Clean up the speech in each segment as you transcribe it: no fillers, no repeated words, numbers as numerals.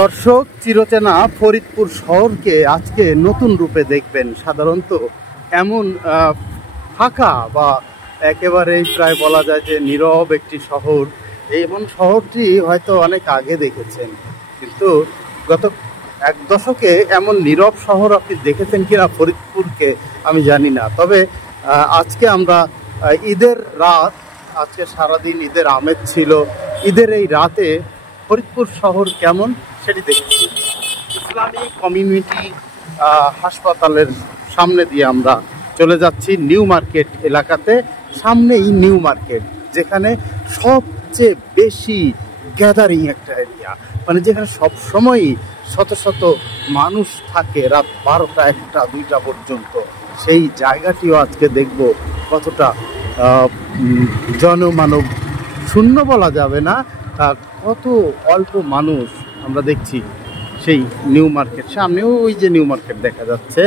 দর্শক, চিরচেনা ফরিদপুর শহরকে আজকে নতুন রূপে দেখবেন। সাধারণত এমন ফাঁকা বা একেবারেই প্রায় বলা যায় যে নীরব একটি শহর, এমন শহরটি হয়তো অনেক আগে দেখেছেন, কিন্তু গত এক দশকে এমন নীরব শহর আপনি দেখেছেন কিনা ফরিদপুরকে আমি জানি না। তবে আজকে আমরা ঈদের রাত, আজকে সারাদিন ঈদের আমেজ ছিল। ঈদের এই রাতে ফরিদপুর শহর কেমন সেটি দেখছি। ইসলামী কমিউনিটি হাসপাতালের সামনে দিয়ে আমরা চলে যাচ্ছি নিউ মার্কেট এলাকাতে। সামনেই নিউ মার্কেট, যেখানে সবচেয়ে বেশি গ্যাদারিং একটা এরিয়া, মানে যেখানে সবসময়ই শত শত মানুষ থাকে রাত 12টা 1টা 2টা পর্যন্ত। সেই জায়গাটিও আজকে দেখব কতটা জনমানব শূন্য বলা যাবে না, কত অল্প মানুষ আমরা দেখছি সেই নিউ মার্কেট সামনেও। ওই যে নিউ মার্কেট দেখা যাচ্ছে।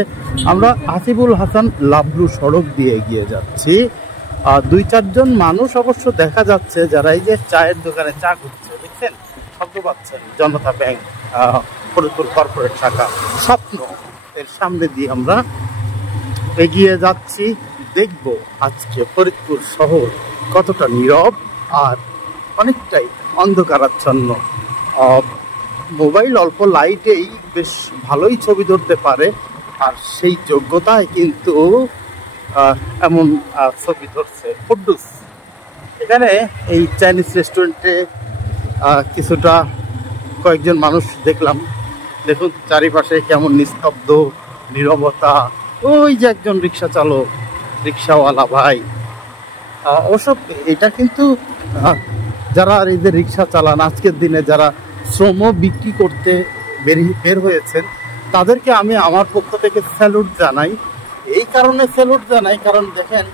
আমরা হাসিবুল হাসান লাবলু সড়ক দিয়ে এগিয়ে যাচ্ছি। 2-4 জন মানুষ অবশ্য দেখা যাচ্ছে যারা এই যে চায়ের দোকানে চা করছে, দেখছেন, শব্দ পাচ্ছেন। জনতা ব্যাংক ফরিদপুর কর্পোরেট শাখা স্বপ্ন এর সামনে দিয়ে আমরা এগিয়ে যাচ্ছি। দেখব আজকে ফরিদপুর শহর কতটা নীরব আর অনেকটাই অন্ধকারাচ্ছন্ন। মোবাইল অল্প লাইটেই বেশ ভালোই ছবি ধরতে পারে, আর সেই যোগ্যতায় কিন্তু এমন ছবি ধরছে কুদ্দুস। এখানে এই চাইনিজ রেস্টুরেন্টে কিছুটা কয়েকজন মানুষ দেখলাম। দেখুন চারিপাশে কেমন নিস্তব্ধ নীরবতা। ওই যে একজন রিক্সা চালক, রিক্সাওয়ালা ভাই। অবশ্য এটা কিন্তু যারা এদের রিক্সা চালান, আজকের দিনে যারা শ্রম বিক্রি করতে বের হয়েছেন, তাদেরকে আমি আমার পক্ষ থেকে স্যালুট জানাই। এই কারণে স্যালুট জানাই, কারণ দেখেন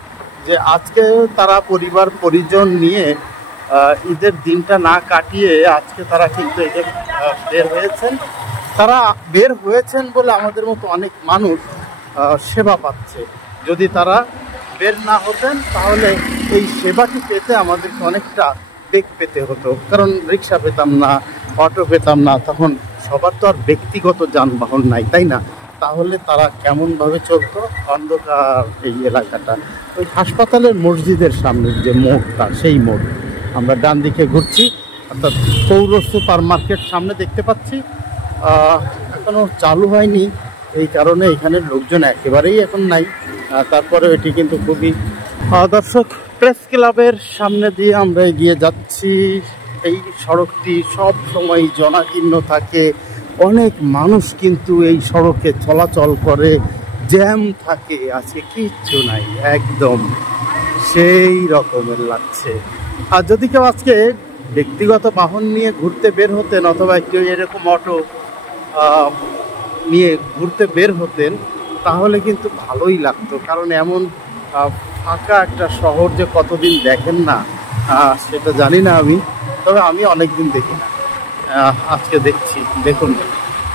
যে আজকে তারা পরিবার পরিজন নিয়ে ঈদের দিনটা না কাটিয়ে আজকে তারা কিন্তু এই যে বের হয়েছেন। তারা বের হয়েছেন বলে আমাদের মতো অনেক মানুষ সেবা পাচ্ছে। যদি তারা বের না হতেন তাহলে এই সেবাটি পেতে আমাদেরকে অনেকটা বেগ পেতে হতো, কারণ রিক্সা পেতাম না, অটো পেতাম না। তখন সবার তো আর ব্যক্তিগত যানবাহন নাই, তাই না? তাহলে তারা কেমনভাবে চলতো? অন্ধকার এই এলাকাটা। ওই হাসপাতালের মসজিদের সামনের যে মোড়টা, সেই মোড় আমরা ডান দিকে ঘুরছি, অর্থাৎ পৌর সুপার মার্কেট সামনে দেখতে পাচ্ছি। এখনও চালু হয়নি, এই কারণে এখানে লোকজন একেবারেই এখন নাই। তারপরে এটি কিন্তু খুবই দর্শক, প্রেস ক্লাবের সামনে দিয়ে আমরা এগিয়ে যাচ্ছি। এই সড়কটি সব সময় জনাকীর্ণ থাকে, অনেক মানুষ কিন্তু এই সড়কে চলাচল করে, জ্যাম থাকে। আজকে কিচ্ছু নাই, একদম সেই রকমের লাগছে। আর যদি কেউ আজকে ব্যক্তিগত বাহন নিয়ে ঘুরতে বের হতেন, অথবা কেউ এরকম অটো নিয়ে ঘুরতে বের হতেন, তাহলে কিন্তু ভালোই লাগতো। কারণ এমন ফাঁকা একটা শহর যে কতদিন দেখেন না সেটা জানি না আমি, তবে আমি অনেক দিন দেখি না, আজকে দেখছি। দেখুন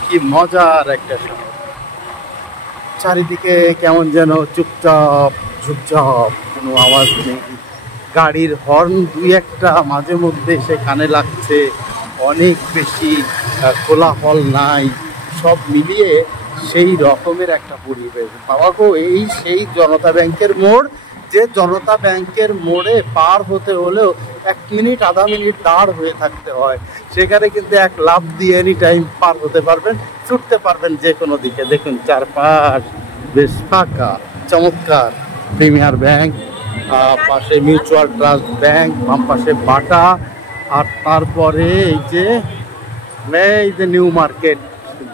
কি মজার একটা শহর, চারিদিকে কেমন যেন চুপচাপ ঝুপচাপ, কোনো আওয়াজ নেই। গাড়ির হর্ন 2-1টা মাঝে মধ্যে সে কানে লাগছে, অনেক বেশি কোলাহল নাই। সব মিলিয়ে সেই রকমের একটা পরিবেশ। বাবা গো, এই সেই জনতা ব্যাংকের মোড়, যে জনতা ব্যাংকের মোড়ে পার হতে হলেও 1 মিনিট 1/2 মিনিট দাঁড় হয়ে থাকতে হয়। সেখানে কিন্তু এক লাফ দিয়ে এনি টাইম পার হতে পারবেন, ছুটতে পারবেন যে কোনো দিকে। দেখুন চারপাশ বেশ ফাঁকা, চমৎকার। প্রিমিয়ার ব্যাংক, পাশে মিউচুয়াল ট্রাস্ট ব্যাংক, বাম পাশে বাটা, আর তারপরে এই যে নিউ মার্কেট,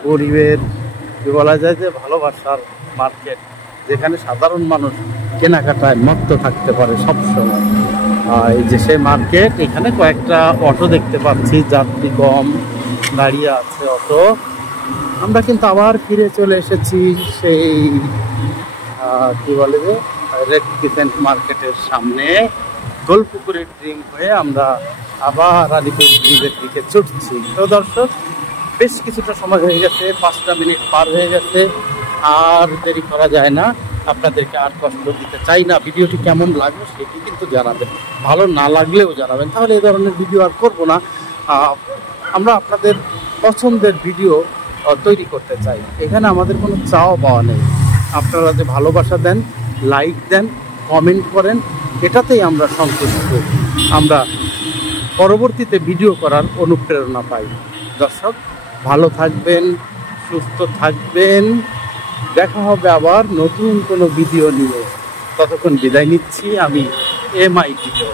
গরিবের বলা যায় যে ভালোবাসার মার্কেট, যেখানে সাধারণ মানুষ কেনাকাটায় মত্ত থাকতে পারে সবসময়। এই যে সেই মার্কেট, এখানে কয়েকটা অটো দেখতে পাচ্ছি, যাত্রী কম, দাঁড়িয়ে আছে অটো। আমরা কিন্তু আবার ফিরে চলে এসেছি সেই কি বলে যে রেড ক্রিসেন্ট মার্কেটের সামনে। গোলপুকুরের ড্রিম হয়ে আমরা আবার আলিপুর ব্রিজের দিকে ছুটছি। তো দর্শক, বেশ কিছুটা সময় হয়ে গেছে, 5টা মিনিট পার হয়ে গেছে। আর দেরি করা যায় না, আপনাদেরকে আর কষ্ট দিতে চাই না। ভিডিওটি কেমন লাগবে সেটি কিন্তু জানাবেন, ভালো না লাগলেও জানাবেন, তাহলে এই ধরনের ভিডিও আর করবো না। আমরা আপনাদের পছন্দের ভিডিও তৈরি করতে চাই। এখানে আমাদের কোনো চাওয়া পাওয়া নেই। আপনারা যে ভালোবাসা দেন, লাইক দেন, কমেন্ট করেন, এটাতেই আমরা সন্তুষ্ট। আমরা পরবর্তীতে ভিডিও করার অনুপ্রেরণা পাই। দর্শক, ভালো থাকবেন, সুস্থ থাকবেন। দেখা হবে আবার নতুন কোনো ভিডিও নিয়ে। ততক্ষণ বিদায় নিচ্ছি আমি MI ভিডিও।